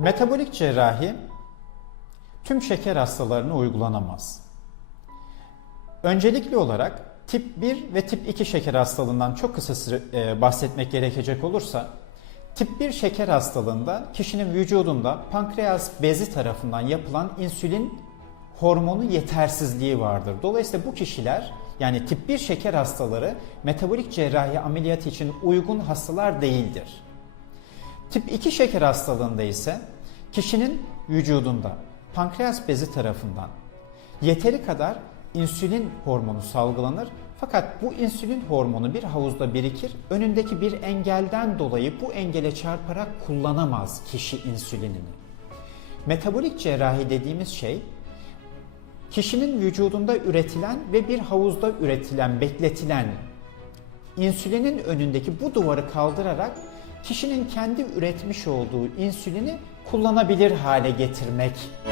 Metabolik cerrahi tüm şeker hastalarına uygulanamaz. Öncelikli olarak tip 1 ve tip 2 şeker hastalığından çok kısa süre, e, bahsetmek gerekecek olursa tip 1 şeker hastalığında kişinin vücudunda pankreas bezi tarafından yapılan insülin hormonu yetersizliği vardır. Dolayısıyla bu kişiler yani tip 1 şeker hastaları metabolik cerrahi ameliyatı için uygun hastalar değildir. Tip 2 şeker hastalığında ise kişinin vücudunda pankreas bezi tarafından yeteri kadar insülin hormonu salgılanır. Fakat bu insülin hormonu bir havuzda birikir. Önündeki bir engelden dolayı bu engele çarparak kullanamaz kişi insülinini. Metabolik cerrahi dediğimiz şey kişinin vücudunda üretilen ve bir havuzda üretilen, bekletilen insülinin önündeki bu duvarı kaldırarak kişinin kendi üretmiş olduğu insülini kullanabilir hale getirmek